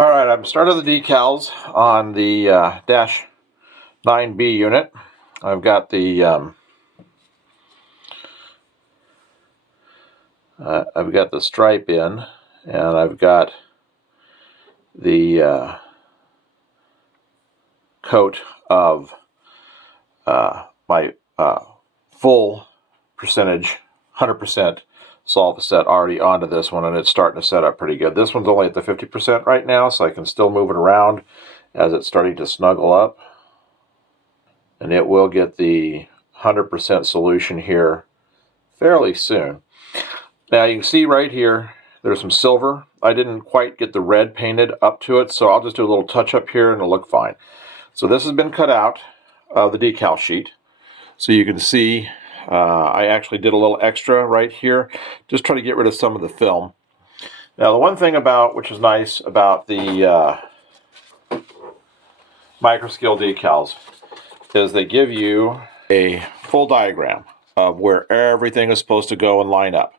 Alright, I've started the decals on the dash 9B unit. I've got the stripe in, and I've got the coat of my full percentage, 100% solvaset already onto this one, and it's starting to set up pretty good. This one's only at the 50% right now, so I can still move it around as it's starting to snuggle up. And it will get the 100% solution here fairly soon. Now you can see right here, there's some silver. I didn't quite get the red painted up to it, so I'll just do a little touch up here and it'll look fine. So this has been cut out of the decal sheet. So you can see I actually did a little extra right here, just try to get rid of some of the film. Now the one thing about, which is nice about the microscale decals, is they give you a full diagram of where everything is supposed to go and line up.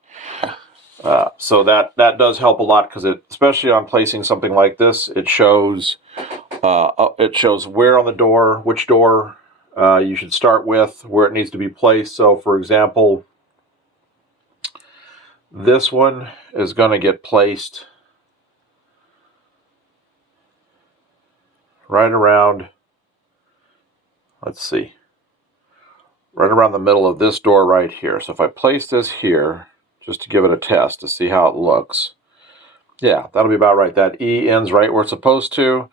So that does help a lot, because especially on placing something like this, it shows where on the door, which door you should start with, where it needs to be placed. So for example, this one is going to get placed right around, let's see, right around the middle of this door right here. So if I place this here, just to give it a test to see how it looks, yeah, that'll be about right. That E ends right where it's supposed to,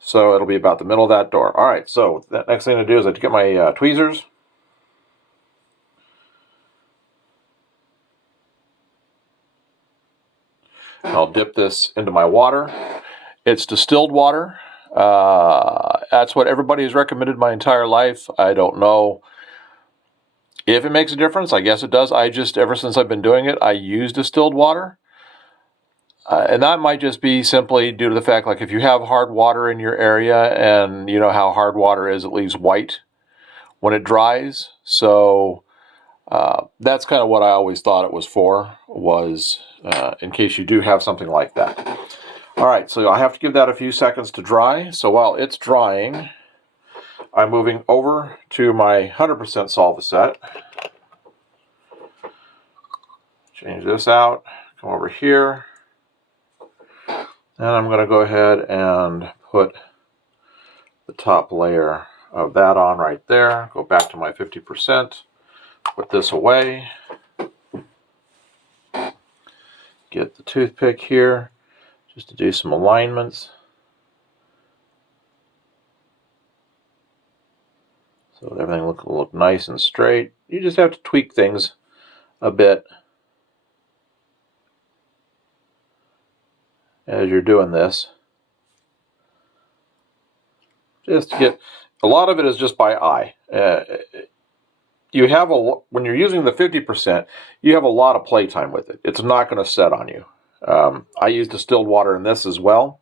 so it'll be about the middle of that door. All right, so the next thing to do is I have to get my tweezers. I'll dip this into my water. It's distilled water. That's what everybody has recommended my entire life. I don't know if it makes a difference. I guess it does. Ever since I've been doing it, I use distilled water. And that might just be simply due to the fact, like if you have hard water in your area, and you know how hard water is, it leaves white when it dries. So that's kind of what I always thought it was for, was in case you do have something like that. All right, so I have to give that a few seconds to dry. So while it's drying, I'm moving over to my 100% solvaset. Change this out, come over here. And I'm going to go ahead and put the top layer of that on right there. Go back to my 50%. Put this away. Get the toothpick here just to do some alignments. So everything will look nice and straight. You just have to tweak things a bit as you're doing this. Just to get, a lot of it is just by eye. When you're using the 50%, you have a lot of playtime with it. It's not going to set on you. I use distilled water in this as well.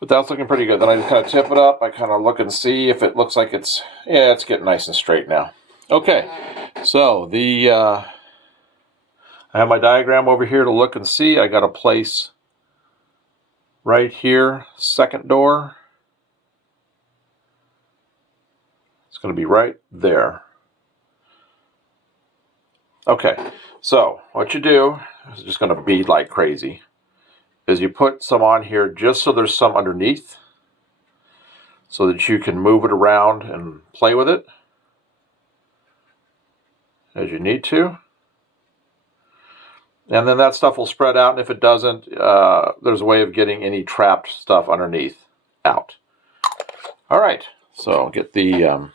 But that's looking pretty good. Then I just kind of tip it up. I kind of look and see if it looks like it's getting nice and straight now. Okay, so I have my diagram over here to look and see. I got a place right here, second door. It's going to be right there. Okay, so what you do is just going to bead like crazy, is you put some on here just so there's some underneath, so that you can move it around and play with it as you need to. And then that stuff will spread out, and if it doesn't, there's a way of getting any trapped stuff underneath out. All right, so get the all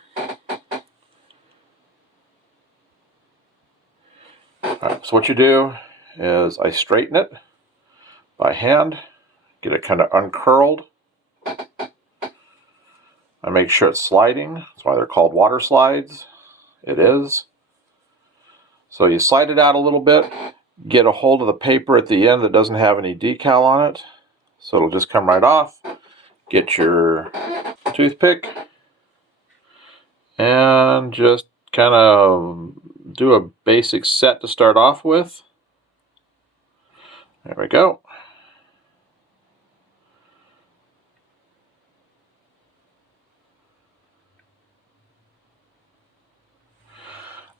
right, so what you do is I straighten it by hand, get it kind of uncurled. I make sure it's sliding. That's why they're called water slides. It is. So you slide it out a little bit, get a hold of the paper at the end that doesn't have any decal on it, so it'll just come right off. Get your toothpick and just kind of do a basic set to start off with. There we go.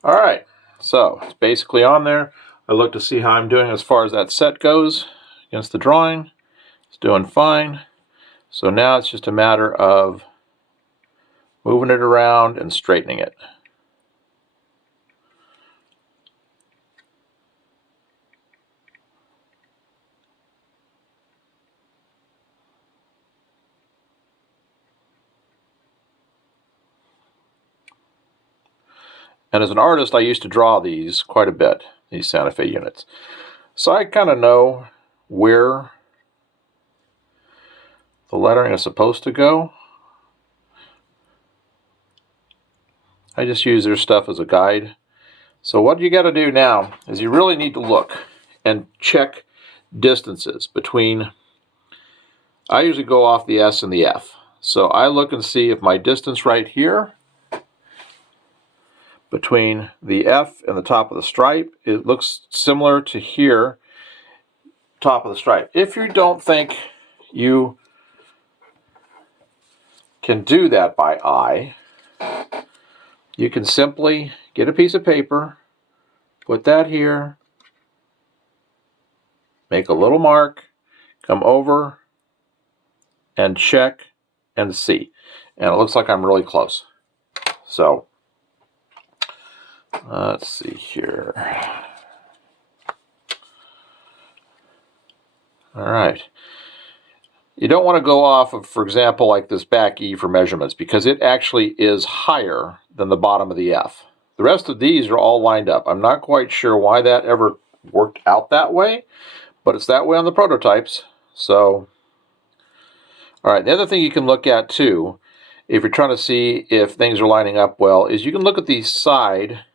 All right, so it's basically on there. I look to see how I'm doing as far as that set goes against the drawing. It's doing fine. So now it's just a matter of moving it around and straightening it. And as an artist, I used to draw these quite a bit, these Santa Fe units. So I kind of know where the lettering is supposed to go. I just use their stuff as a guide. So what you got to do now is you really need to look and check distances between. I usually go off the S and the F. So I look and see if my distance right here between the F and the top of the stripe, it looks similar to here, top of the stripe. If you don't think you can do that by eye, you can simply get a piece of paper, put that here, make a little mark, come over and check and see. And it looks like I'm really close. So let's see here. All right. You don't want to go off of, for example, like this back E for measurements, because it actually is higher than the bottom of the F. The rest of these are all lined up. I'm not quite sure why that ever worked out that way, but it's that way on the prototypes. So, all right, the other thing you can look at too, if you're trying to see if things are lining up well, is you can look at the side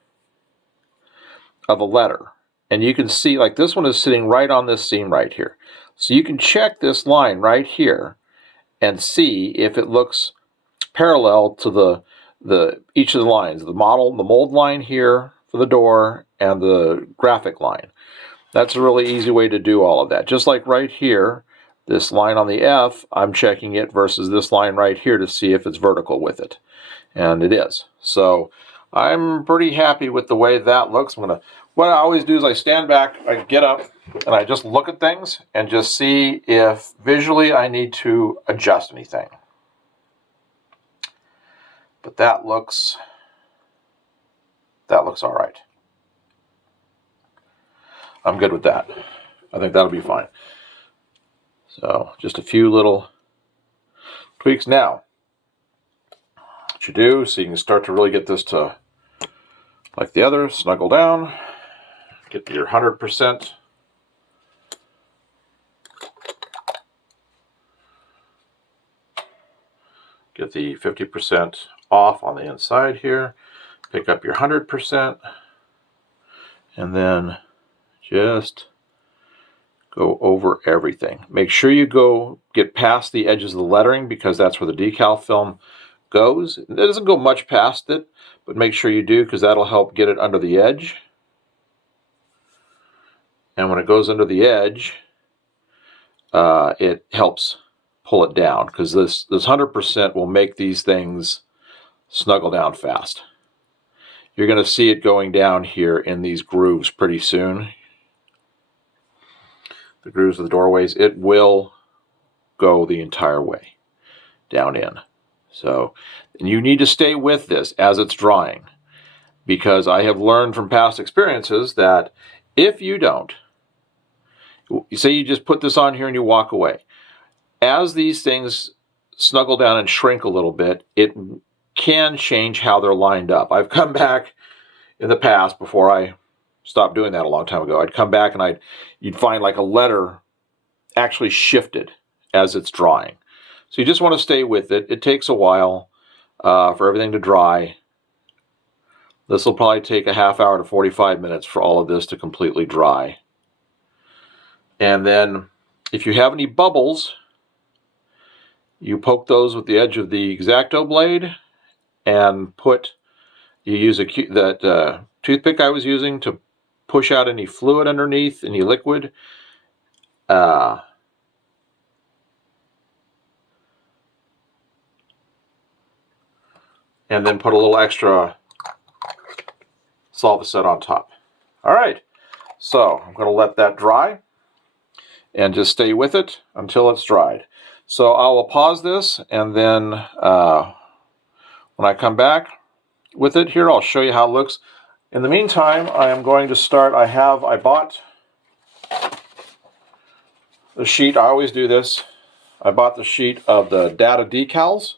of a letter. And you can see, like, this one is sitting right on this seam right here. So you can check this line right here and see if it looks parallel to each of the lines, the mold line here for the door and the graphic line. That's a really easy way to do all of that. Just like right here, this line on the F, I'm checking it versus this line right here to see if it's vertical with it. And it is. So I'm pretty happy with the way that looks. What I always do is I stand back, I get up, and I just look at things and just see if visually I need to adjust anything. But that looks all right. I'm good with that. I think that'll be fine. So just a few little tweaks now. What you do, so you can start to really get this to, like the other, snuggle down, get your 100%. Get the 50% off on the inside here. Pick up your 100%. And then just go over everything. Make sure you get past the edges of the lettering, because that's where the decal film goes. It doesn't go much past it, but make sure you do, because that'll help get it under the edge. And when it goes under the edge, it helps pull it down, because this 100% will make these things snuggle down fast. You're going to see it going down here in these grooves pretty soon. The grooves of the doorways, it will go the entire way down in. So, and you need to stay with this as it's drying, because I have learned from past experiences that if you don't, say you just put this on here and you walk away, as these things snuggle down and shrink a little bit, it can change how they're lined up. I've come back in the past, before I stopped doing that a long time ago, I'd come back and you'd find like a letter actually shifted as it's drying. So you just want to stay with it. It takes a while for everything to dry. This will probably take a half hour to 45 minutes for all of this to completely dry. And then if you have any bubbles, you poke those with the edge of the X-Acto blade and you use that toothpick I was using to push out any fluid underneath, any liquid. And then put a little extra solve set on top. All right, so I'm going to let that dry and just stay with it until it's dried. So I will pause this, and then when I come back with it here, I'll show you how it looks. In the meantime, I am going to start. I bought the sheet. I always do this. I bought the sheet of the data decals.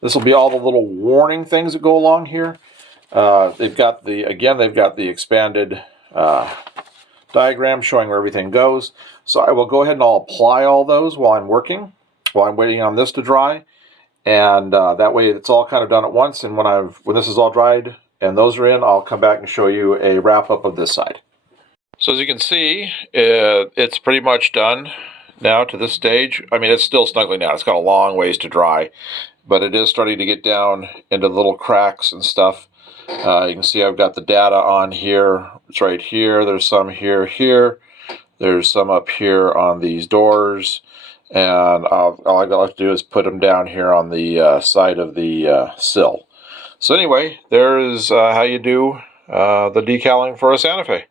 This will be all the little warning things that go along here. They've got the expanded diagram showing where everything goes. So I will go ahead and I'll apply all those while I'm working, while I'm waiting on this to dry. And that way it's all kind of done at once. And when this is all dried and those are in, I'll come back and show you a wrap up of this side. So as you can see, it's pretty much done now to this stage. I mean, it's still snuggling down. It's got a long ways to dry, but it is starting to get down into the little cracks and stuff. You can see I've got the data on here. It's right here. There's some here. There's some up here on these doors. And all I got to do is put them down here on the side of the sill. So anyway, there's how you do the decaling for a Santa Fe.